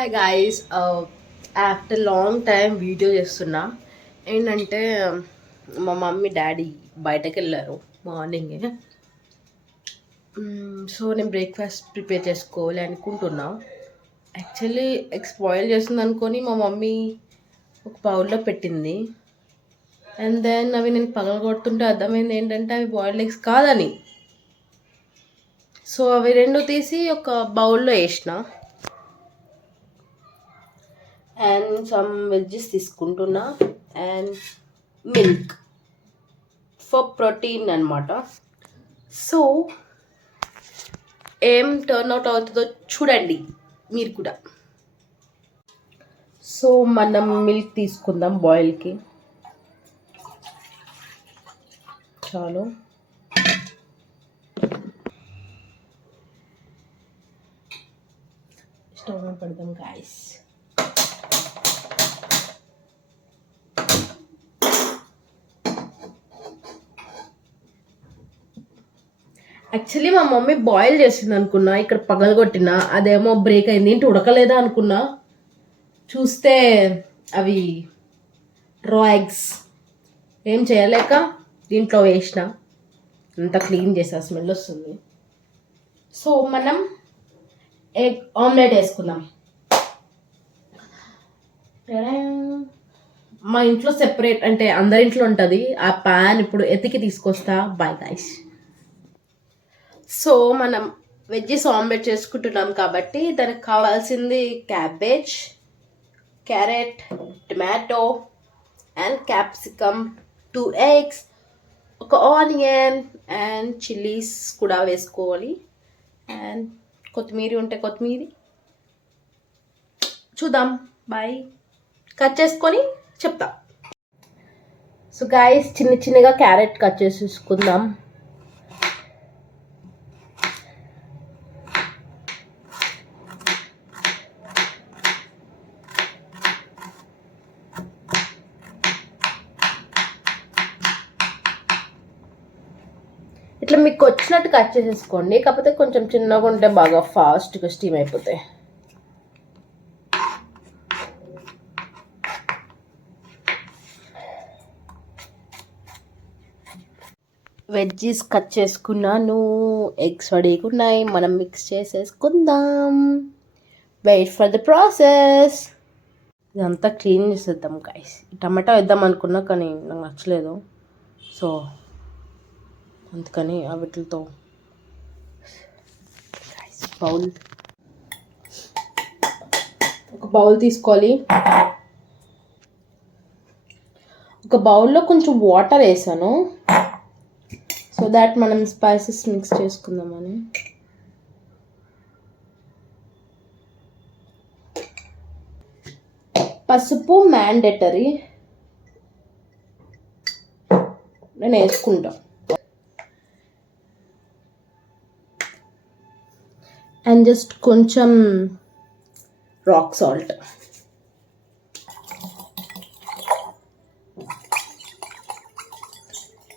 Hi guys, after long time video చేస్తున్నా. ఏంటంటే మా మమ్మీ డాడీ బయటకు వెళ్ళారు మార్నింగే. సో నేను బ్రేక్ఫాస్ట్ ప్రిపేర్ చేసుకోవాలి అనుకుంటున్నా. యాక్చువల్లీ ఎగ్ స్పాయిల్ చేస్తుంది అనుకొని మా మమ్మీ ఒక బౌల్లో పెట్టింది. అండ్ దెన్ అవి నేను పగలగొడుతుంటే అర్థమైంది ఏంటంటే అవి బాయిల్డ్ ఎగ్స్ కాదని. సో అవి రెండు తీసి ఒక బౌల్లో వేసిన. అండ్ సమ్ వెజ్జెస్ తీసుకుంటున్నా అండ్ మిల్క్ ఫర్ ప్రోటీన్ అనమాట. సో ఏం టర్న్ అవుట్ అవుతుందో చూడండి మీరు కూడా. సో మనం మిల్క్ తీసుకుందాం బాయిల్కి. చాలు. స్టవ్ మీద పెడదాం గాయస్. యాక్చువల్లీ మా మమ్మీ బాయిల్ చేసింది అనుకున్నా, ఇక్కడ పగలగొట్టిన అదేమో బ్రేక్ అయింది. ఏంటి ఉడకలేదా అనుకున్నా, చూస్తే అవి రా ఎగ్స్. ఏం చేయలేక దీంట్లో వేసిన, అంతా క్లీన్ చేసా, స్మెల్ వస్తుంది. సో మనం ఎగ్ ఆమ్లెట్ వేసుకుందాం. మా ఇంట్లో సెపరేట్ అంటే అందరింట్లో ఉంటుంది ఆ ప్యాన్. ఇప్పుడు ఎతికి తీసుకొస్తా. Bye guys. సో మనం వెజ్జెస్ ఆమ్లెట్ చేసుకుంటున్నాం కాబట్టి దానికి కావాల్సింది cabbage, carrot, tomato and capsicum, 2 eggs, ఒక ఆనియన్ అండ్ చిల్లీస్ కూడా వేసుకోవాలి. అండ్ కొత్తిమీర ఉంటే కొత్తిమీర చూద్దాం. బాయ్, కట్ చేసుకొని చెప్తా. సో గాయస్, చిన్న చిన్నగా క్యారెట్ కట్ చేసేసుకుందాం. ఇట్లా మీకు వచ్చినట్టు కట్ చేసేసుకోండి, కాకపోతే కొంచెం చిన్నగా ఉంటే బాగా ఫాస్ట్గా స్టీమ్ అయిపోతాయి. వెజ్జీస్ కట్ చేసుకున్నాను, ఎగ్స్ రెడీగా ఉన్నాయి. మనం మిక్స్ చేసేసుకుందాం. Wait for the process. ఇదంతా క్లీన్ చేసేద్దాం గైస్. టమాటా వేద్దాం అనుకున్నా కానీ నాకు నచ్చలేదు, సో అందుకని వీటితో ఒక బౌల్ తీసుకోవాలి. ఒక బౌల్లో కొంచెం వాటర్ వేసాను, సో దాట్ మనం స్పైసెస్ మిక్స్ చేసుకుందామని. పసుపు మ్యాండేటరీ, నేను వేసుకుంటా. అండ్ జస్ట్ కొంచెం రాక్ సాల్ట్.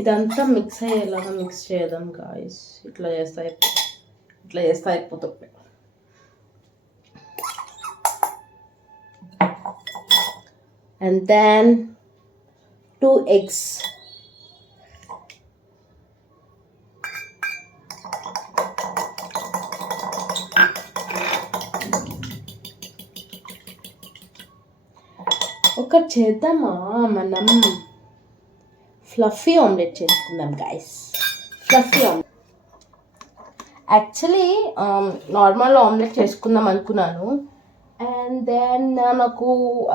ఇదంతా మిక్స్ అయ్యేలాగా మిక్స్ చేద్దాం గాయస్. ఇట్లా చేస్తా అయిపోతుంది. And then 2 eggs. ఒకటి చేద్దామా, మనం ఫ్లఫీ ఆమ్లెట్ చేసుకుందాం guys. Fluffy omelette. Actually normal omelette చేసుకుందాం అనుకున్నాను. అండ్ దెన్ నాకు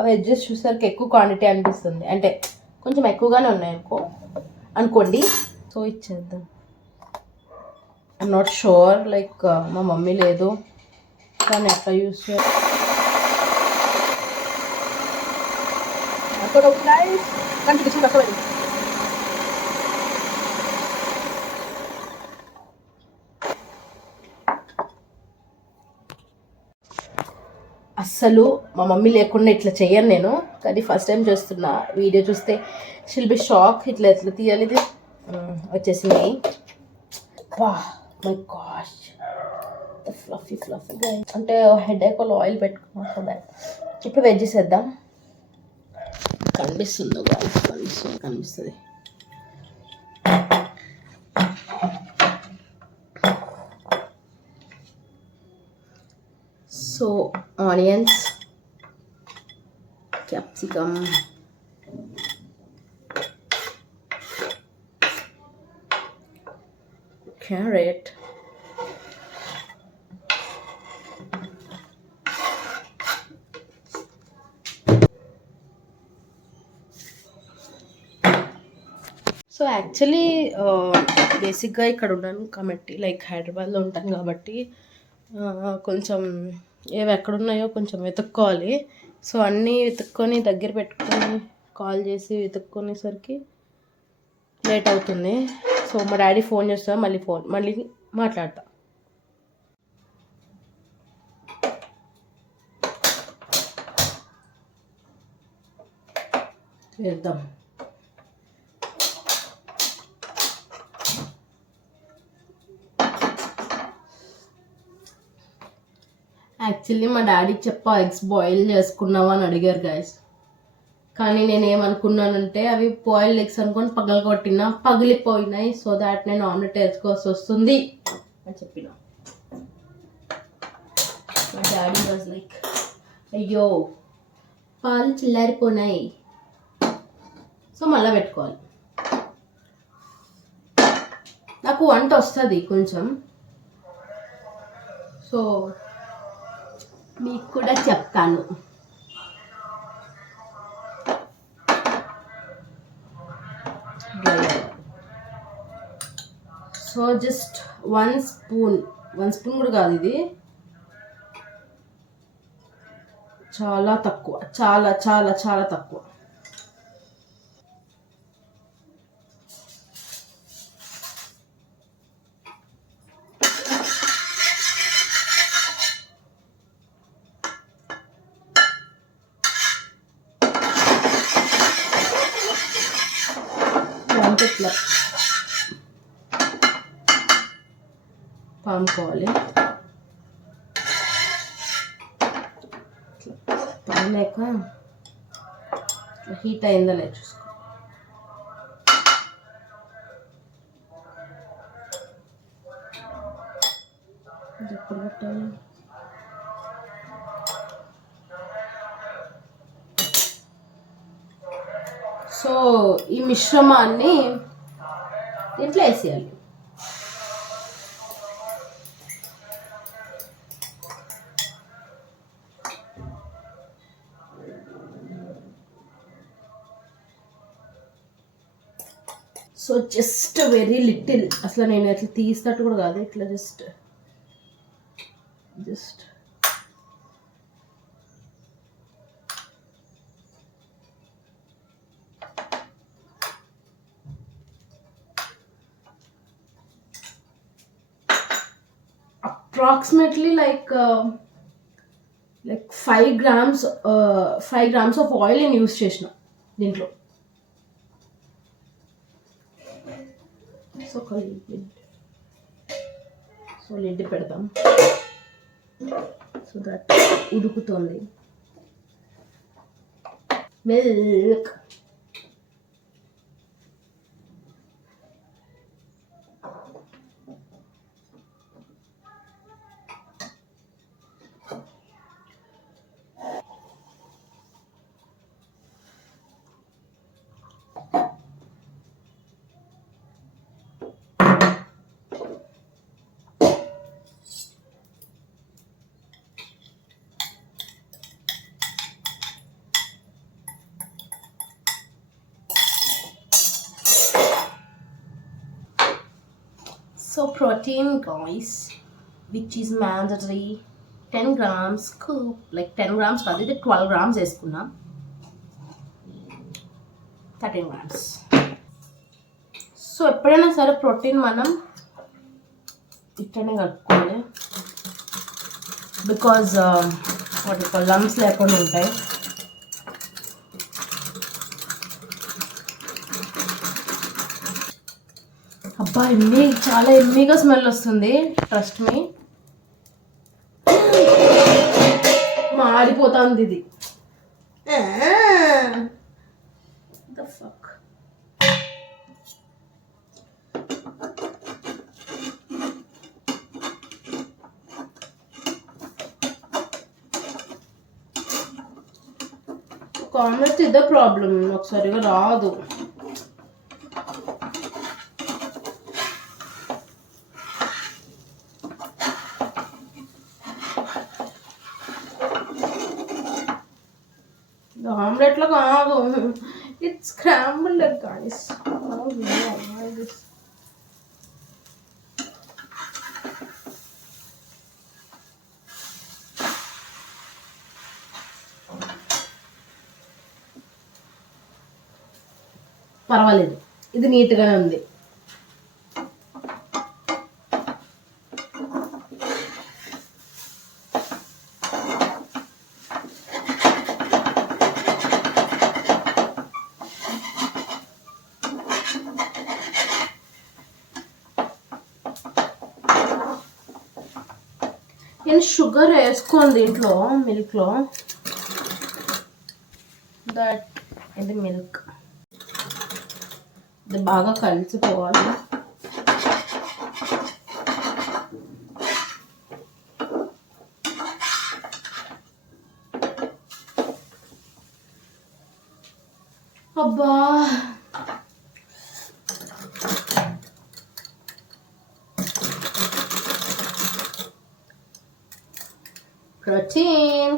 వెజ్జెస్ చూసరికి ఎక్కువ క్వాంటిటీ అనిపిస్తుంది, అంటే కొంచెం ఎక్కువగానే ఉన్నాయి అనుకోండి. సో ఇచ్చేద్దాం. ఐఎమ్ నాట్ షూర్, లైక్ మా మమ్మీ లేదు కానీ ఎట్లా యూస్ చేయాలి. అస్సలు మా మమ్మీ లేకుండా ఇట్లా చెయ్యను నేను, కానీ ఫస్ట్ టైం చేస్తున్నా. వీడియో చూస్తే షిల్ బి షాక్. ఇట్లా తీయాలి. ఇది వచ్చేసింది. వా మై గాష్, ఫ్లఫీ ఫ్లఫీగా అంటే హెడేక్ ఆయిల్ పెట్టుకున్నాం సో దాట్. ఇప్పుడు వెజ్జెస్ వేద్దాం. కనిపిస్తుందో కనిపిస్తుంది. So onions, capsicum, carrot, so actually బేసిక్గా ఇక్కడ ఉన్నాను కాబట్టి లైక్ హైదరాబాద్లో ఉంటాను కాబట్టి కొంచెం ఏవి ఎక్కడున్నాయో కొంచెం వెతుక్కోవాలి. సో అన్నీ వెతుక్కొని దగ్గర పెట్టుకొని కాల్ చేసి వెతుక్కునేసరికి లేట్ అవుతుంది. సో మా డాడీ ఫోన్ చేస్తా, మళ్ళీ మాట్లాడతా. వేద్దాం. యాక్చువల్లీ మా డాడీకి చెప్పా ఎగ్స్ బాయిల్ చేసుకున్నావా అని అడిగారు గైస్. కానీ నేనేమనుకున్నానంటే అవి బాయిల్డ్ ఎగ్స్ అనుకొని పగిలిపోయినాయి. సో దాట్ నేను ఆమ్లెట్ వేసుకోవాల్సి వస్తుంది అని చెప్పిన. మా డాడీ వాజ్ లైక్, అయ్యో పాలు చిల్లారిపోయినాయి, సో మళ్ళీ పెట్టుకోవాలి. నాకు వంట వస్తుంది కొంచెం, సో మీకు కూడా చెప్తాను. సో జస్ట్ 1 స్పూన్ కూడా కాదు, ఇది చాలా తక్కువ, చాలా చాలా చాలా తక్కువ. ఇట్లా పాముకోవాలి. పాలేక హీట్ అయిందా లేదు చూసుకో. ఎప్పుడు పెట్టాలి? సో ఈ మిశ్రమాన్ని దీంట్లో వేసేయాలి. సో జస్ట్ వెరీ లిటిల్, అసలు నేను అట్లా తీసినట్టు కూడా కాదు, ఇట్లా just approximately like 5 grams of oil in use చేసిన దీంట్లో. సో లిడ్ పెడతాం సో దట్ ఉడుకుతుంది. Milk So protein guys, which is mandatory 10 grams scoop, like 10 grams కాదు, ఇది 12 grams వేసుకున్నా, 13 grams. సో ఎప్పుడైనా సరే ప్రోటీన్ మనం ఇట్లనే కలుపుకోవాలి, బికాజ్ వాటి లంప్స్ లేకుండా ఉంటాయి. అబ్బా చాలా ఎమ్మీగా స్మెల్ వస్తుంది, ట్రస్ట్ మీ. మాడిపోతుంది ఇది. The fuck. కామెంట్ ఇదే ప్రాబ్లం, నాకు సరిగా రాదు. ఆమ్లెట్లో కాదు, ఇట్స్ స్క్రాంబుల్డ్ ఎగ్ గైస్. పర్వాలేదు, ఇది నీట్గానే ఉంది. నేను షుగర్ వేసుకోండి దీంట్లో, మిల్క్లో. దట్ ఇది మిల్క్, ఇది బాగా కలిసిపోవాలి. అబ్బా protein.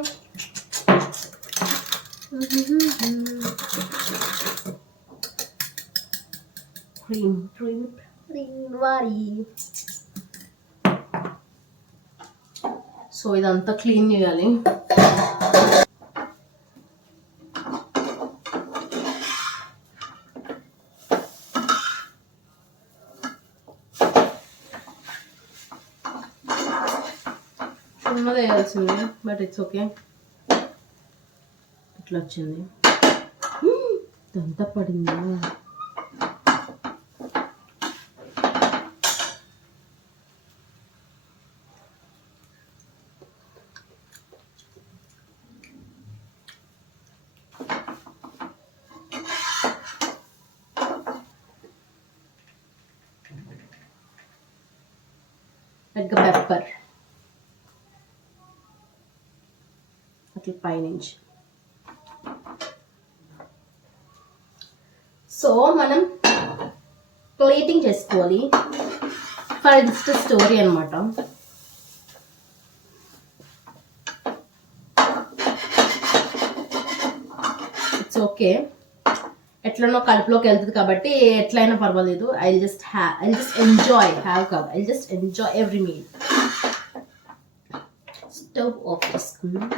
Cream వారి. సో ఇదంతా క్లీన్ చేయాలి. ఉన్నది వేయాల్సింది, బట్ ఇట్స్ ఓకే. ఇట్లా వచ్చింది. ఇదంతా పడిందా? రెడ్ పెప్పర్ అట్లా పైనుంచి. సో మనం ప్లేటింగ్ చేసుకోవాలి. ఫర్ జస్ట్ స్టోరీ అనమాట. ఇట్స్ ఓకే, ఎట్లనో కడుపులోకి వెళ్తుంది కాబట్టి ఎట్లయినా పర్వాలేదు. I just enjoy every meal. Stove off చేసుకున్నాం.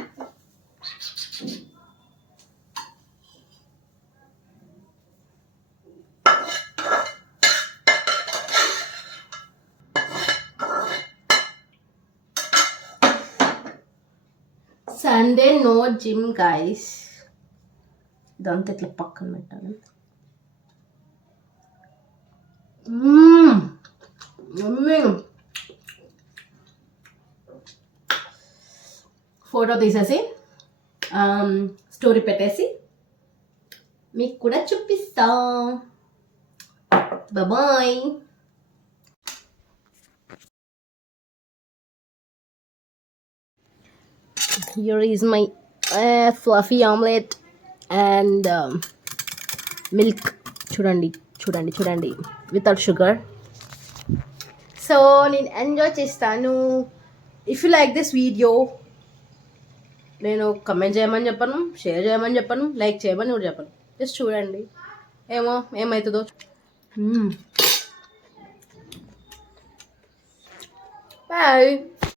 Sunday no gym guys. ఇదంతా ఇట్లా పక్కన పెట్టాలి. ఫోటో తీసేసి స్టోరీ పెట్టేసి మీకు కూడా చూపిస్తా. Bye. Here is my fluffy omelette and milk. చూడండి వితౌట్ షుగర్. సో నేను ఎంజాయ్ చేస్తాను. If you like this video, నేను కమెంట్ చేయమని చెప్పను, షేర్ చేయమని చెప్పను, లైక్ చేయమని కూడా చెప్పను. జస్ట్ చూడండి, ఏమవుతుందో. బాయ్.